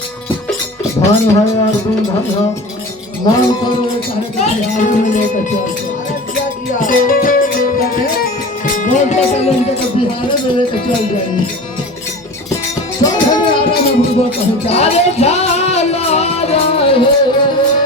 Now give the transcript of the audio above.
धन है और धन है मन करो चाहे बिहार में लेकर चल बोलते चलो इनके बिहार में लेकर चल जाएंगे सब हमें आना में भूल कहता अरे ख्याल आ रहा है